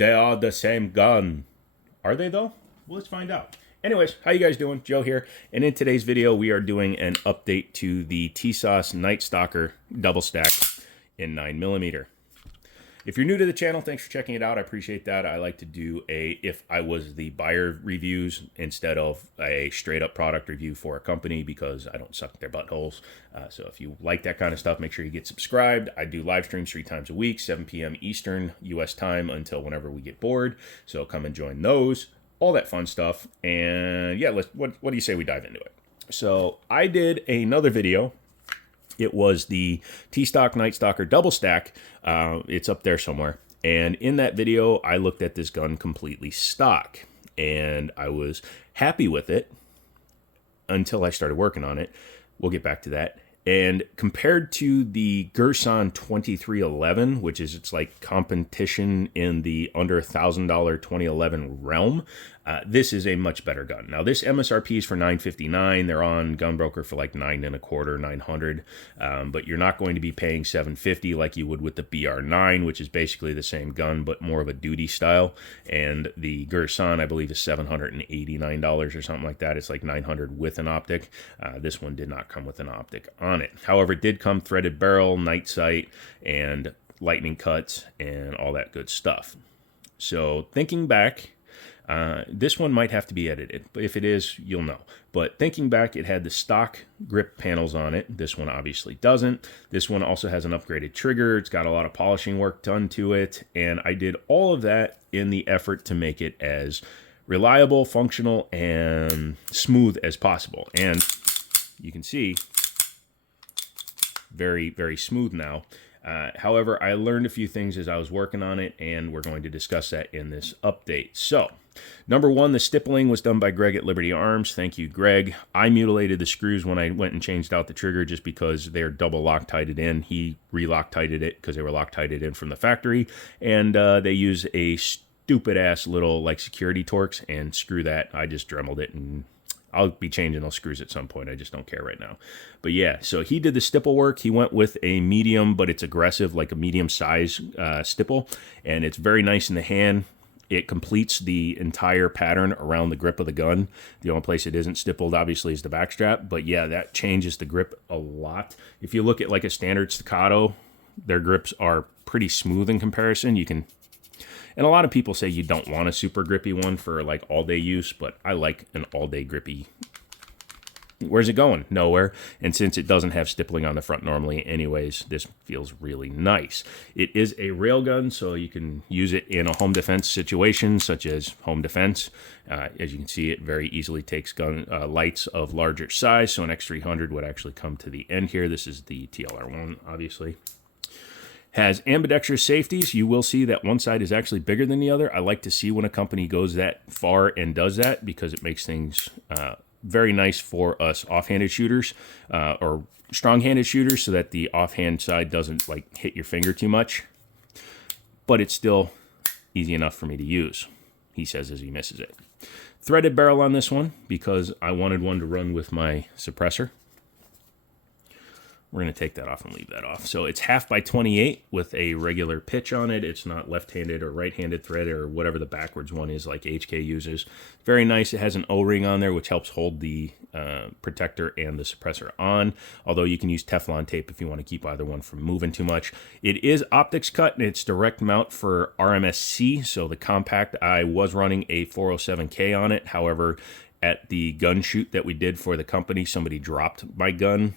They are the same gun. Are they though? Well, let's find out. Anyways, how you guys doing? Joe here. And in today's video, we are doing an update to the Tisas Nightstalker double stack in 9mm. If you're new to the channel, thanks for checking it out. I appreciate that. I like to do if I was the buyer reviews instead of a straight up product review for a company because I don't suck their buttholes. So if you like that kind of stuff, make sure you get subscribed. I do live streams 3 times a week, 7 p.m. Eastern US time until whenever we get bored. So come and join those, all that fun stuff. And yeah, what do you say we dive into it? So I did another video. It was the Tisas Nightstalker double stack. It's up there somewhere. And in that video, I looked at this gun completely stock. And I was happy with it until I started working on it. We'll get back to that. And compared to the Girsan 2311, which is its like competition in the under $1,000 2011 realm, this is a much better gun. Now this MSRP is for $959. They're on Gunbroker for like $925, $900. But you're not going to be paying $750 like you would with the BR9, which is basically the same gun but more of a duty style. And the Girsan, I believe, is $789 or something like that. It's like $900 with an optic. This one did not come with an optic on it. However, it did come threaded barrel, night sight, and lightning cuts, and all that good stuff. So thinking back, this one might have to be edited, but if it is, you'll know. But thinking back, it had the stock grip panels on it. This one obviously doesn't. This one also has an upgraded trigger. It's got a lot of polishing work done to it, and I did all of that in the effort to make it as reliable, functional, and smooth as possible. And you can see, very, very smooth now. However, I learned a few things as I was working on it, and we're going to discuss that in this update. So, number one, the stippling was done by Greg at Liberty Arms. Thank you, Greg. I mutilated the screws when I went and changed out the trigger just because they're double Loctited in. He re-Loctited it because they were Loctited in from the factory, and they use a stupid-ass little like security Torx, and screw that. I just Dremeled it, and I'll be changing those screws at some point. I just don't care right now. But yeah, so he did the stipple work. He went with a medium, but it's aggressive, like a medium size stipple. And it's very nice in the hand. It completes the entire pattern around the grip of the gun. The only place it isn't stippled, obviously, is the backstrap. But yeah, that changes the grip a lot. If you look at like a standard staccato, their grips are pretty smooth in comparison. You can... And a lot of people say you don't want a super grippy one for like all-day use, but I like an all-day grippy. Where's it going? Nowhere. And since it doesn't have stippling on the front normally anyways, this feels really nice. It is a railgun, so you can use it in a home defense situation, such as home defense. As you can see, it very easily takes gun lights of larger size, so an X300 would actually come to the end here. This is the TLR1, obviously. Has ambidextrous safeties. You will see that one side is actually bigger than the other. I like to see when a company goes that far and does that because it makes things very nice for us off-handed shooters or strong-handed shooters so that the offhand side doesn't like hit your finger too much. But it's still easy enough for me to use, he says as he misses it. Threaded barrel on this one because I wanted one to run with my suppressor. We're going to take that off and leave that off. So it's 1/2 by 28 with a regular pitch on it. It's not left-handed or right-handed thread or whatever the backwards one is like HK uses. Very nice. It has an O-ring on there which helps hold the protector and the suppressor on. Although you can use Teflon tape if you want to keep either one from moving too much. It is optics cut and it's direct mount for RMSC. So the compact, I was running a 407K on it. However, at the gun shoot that we did for the company, somebody dropped my gun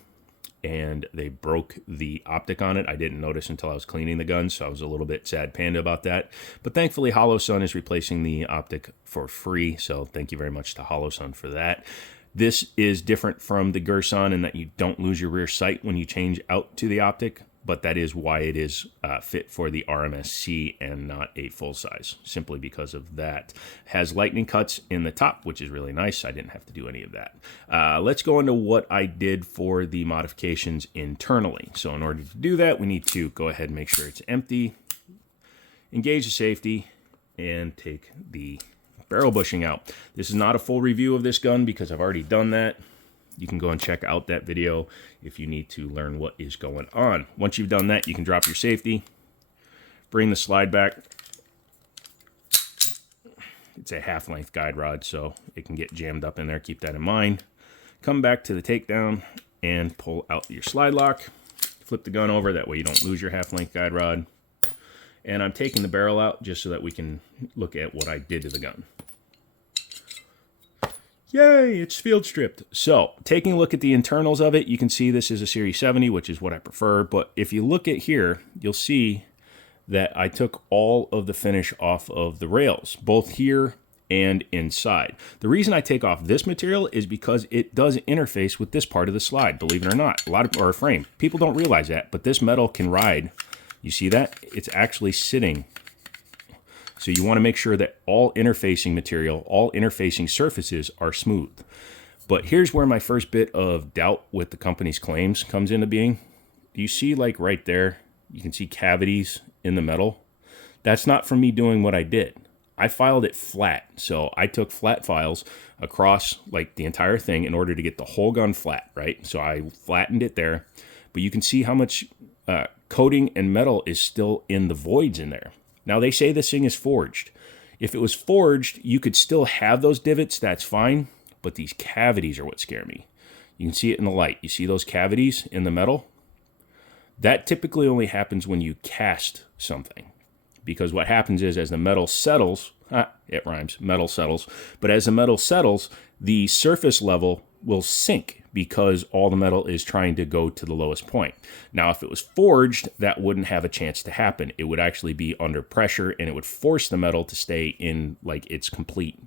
and they broke the optic on it. I didn't notice until I was cleaning the gun, so I was a little bit sad panda about that. But thankfully, HoloSun is replacing the optic for free, so thank you very much to HoloSun for that. This is different from the Girsan in that you don't lose your rear sight when you change out to the optic, but that is why it is fit for the RMSC and not a full size, simply because of that. Has lightning cuts in the top, which is really nice. I didn't have to do any of that. Let's go into what I did for the modifications internally. So in order to do that, we need to go ahead and make sure it's empty, engage the safety, and take the barrel bushing out. This is not a full review of this gun because I've already done that. You can go and check out that video if you need to learn what is going on. Once you've done that, you can drop your safety, bring the slide back, a half-length guide rod, so it can get jammed up in there. Keep that in mind. Come back to the takedown and pull out your slide lock. Flip the gun over, that way you don't lose your half-length guide rod. And I'm taking the barrel out just so that we can look at what I did to the gun. Yay, it's field stripped. So, taking a look at the internals of it, you can see this is a Series 70, which is what I prefer. But if you look at here, you'll see that I took all of the finish off of the rails, both here and inside. The reason I take off this material is because it does interface with this part of the slide, believe it or not. Or frame. People don't realize that, but this metal can ride. You see that? It's actually sitting. So you want to make sure that all interfacing material, all interfacing surfaces are smooth. But here's where my first bit of doubt with the company's claims comes into being. Do you see, like right there, you can see cavities in the metal? That's not from me doing what I did. I filed it flat. So I took flat files across like the entire thing in order to get the whole gun flat, right? So I flattened it there. But you can see how much coating and metal is still in the voids in there. Now, they say this thing is forged. If it was forged, you could still have those divots, that's fine, but these cavities are what scare me. You can see it in the light. You see those cavities in the metal? That typically only happens when you cast something, because what happens is as the metal settles, it rhymes, metal settles, but as the metal settles, the surface level will sink because all the metal is trying to go to the lowest point. Now, if it was forged, that wouldn't have a chance to happen. It would actually be under pressure, and it would force the metal to stay in like its complete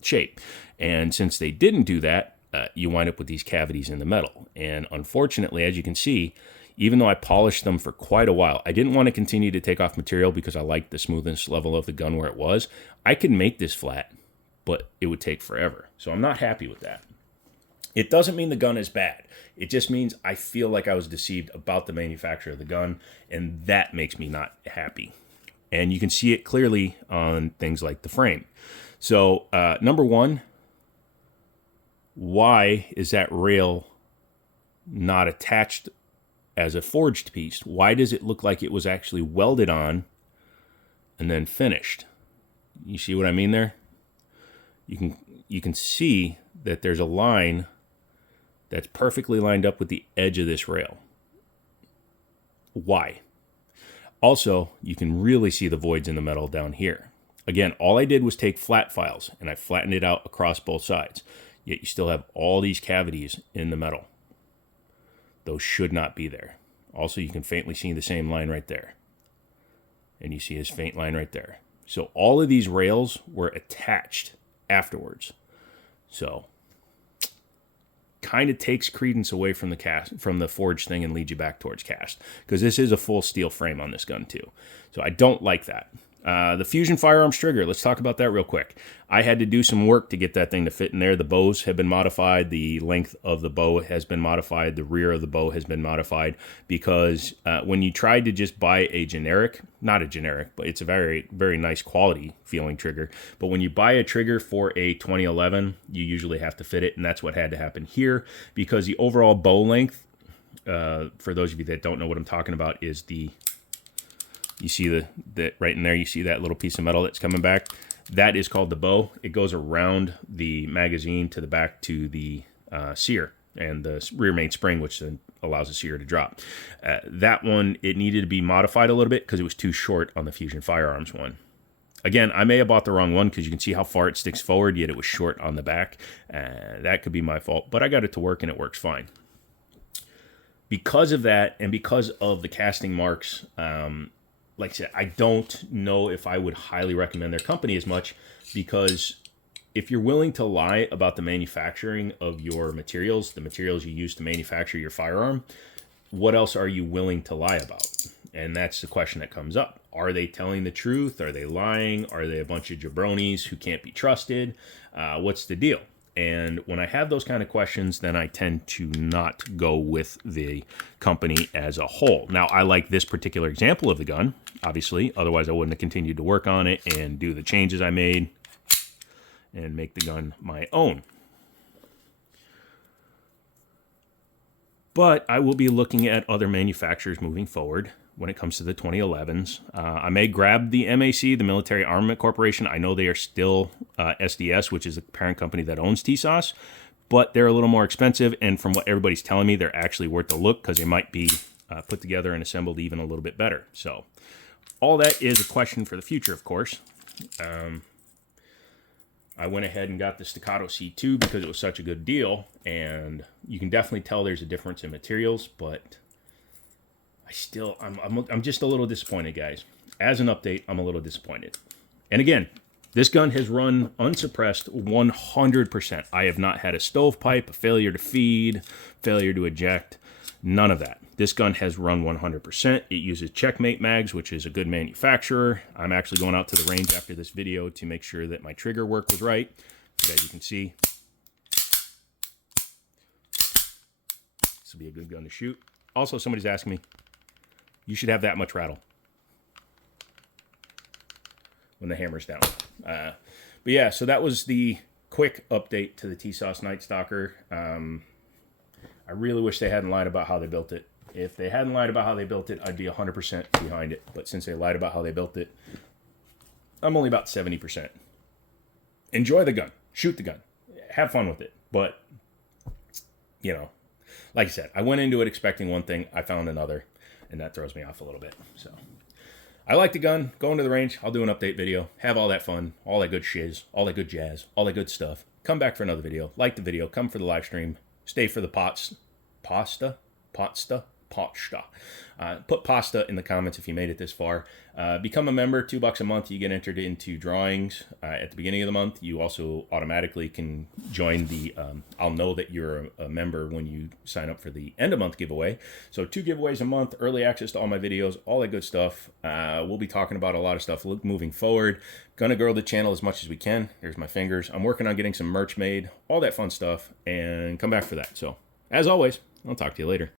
shape. And since they didn't do that, you wind up with these cavities in the metal. And unfortunately, as you can see, even though I polished them for quite a while, I didn't want to continue to take off material because I liked the smoothness level of the gun where it was. I could make this flat, but it would take forever. So I'm not happy with that. It doesn't mean the gun is bad. It just means I feel like I was deceived about the manufacturer of the gun, and that makes me not happy. And you can see it clearly on things like the frame. So, number one, why is that rail not attached as a forged piece? Why does it look like it was actually welded on and then finished? You see what I mean there? You can see that there's a line that's perfectly lined up with the edge of this rail. Why? Also, you can really see the voids in the metal down here. Again, all I did was take flat files, and I flattened it out across both sides. Yet you still have all these cavities in the metal. Those should not be there. Also, you can faintly see the same line right there. And you see his faint line right there. So all of these rails were attached afterwards. So kind of takes credence away from the forged thing and leads you back towards cast, because this is a full steel frame on this gun too. So I don't like that. The Fusion firearms trigger, let's talk about that real quick. I had to do some work to get that thing to fit in there. The bows have been modified. The length of the bow has been modified. The rear of the bow has been modified because when you tried to just buy a generic, not a generic, but it's a very, very nice quality feeling trigger. But when you buy a trigger for a 2011, you usually have to fit it. And that's what had to happen here, because the overall bow length, for those of you that don't know what I'm talking about, is you see that right in there, you see that little piece of metal that's coming back? That is called the bow. It goes around the magazine to the back to the sear and the rear main spring, which then allows the sear to drop. That one, it needed to be modified a little bit because it was too short on the Fusion firearms one. Again, I may have bought the wrong one because you can see how far it sticks forward, yet it was short on the back. That could be my fault, but I got it to work and it works fine. Because of that, and because of the casting marks, like I said, I don't know if I would highly recommend their company as much, because if you're willing to lie about the manufacturing of your materials, the materials you use to manufacture your firearm, what else are you willing to lie about? And that's the question that comes up. Are they telling the truth? Are they lying? Are they a bunch of jabronis who can't be trusted? What's the deal? And when I have those kind of questions, then I tend to not go with the company as a whole. Now, I like this particular example of the gun, obviously. Otherwise, I wouldn't have continued to work on it and do the changes I made and make the gun my own. But I will be looking at other manufacturers moving forward when it comes to the 2011s. I may grab the MAC, the Military Armament Corporation. I know they are still SDS, which is the parent company that owns Tisas, but they're a little more expensive. And from what everybody's telling me, they're actually worth the look because they might be put together and assembled even a little bit better. So all that is a question for the future, of course. I went ahead and got the Staccato C2 because it was such a good deal, and you can definitely tell there's a difference in materials, but I'm just a little disappointed, guys. As an update, I'm a little disappointed. And again, this gun has run unsuppressed 100%. I have not had a stovepipe, a failure to feed, failure to eject, none of that. This gun has run 100%. It uses Checkmate mags, which is a good manufacturer. I'm actually going out to the range after this video to make sure that my trigger work was right. As you can see, this will be a good gun to shoot. Also, somebody's asking me, you should have that much rattle when the hammer's down. But yeah, so that was the quick update to the Tisas Nightstalker. I really wish they hadn't lied about how they built it. If they hadn't lied about how they built it, I'd be 100% behind it. But since they lied about how they built it, I'm only about 70%. Enjoy the gun. Shoot the gun. Have fun with it. But, you know, like I said, I went into it expecting one thing. I found another. And that throws me off a little bit. So I like the gun. Going to the range. I'll do an update video. Have all that fun. All that good shiz. All that good jazz. All that good stuff. Come back for another video. Like the video. Come for the live stream. Stay for the pasta. Put pasta in the comments if you made it this far. Become a member, $2 a month. You get entered into drawings at the beginning of the month. You also automatically can join the, I'll know that you're a member when you sign up for the end of month giveaway. So 2 giveaways a month, early access to all my videos, all that good stuff. We'll be talking about a lot of stuff moving forward. Gonna grow the channel as much as we can. Here's my fingers. I'm working on getting some merch made, all that fun stuff, and come back for that. So as always, I'll talk to you later.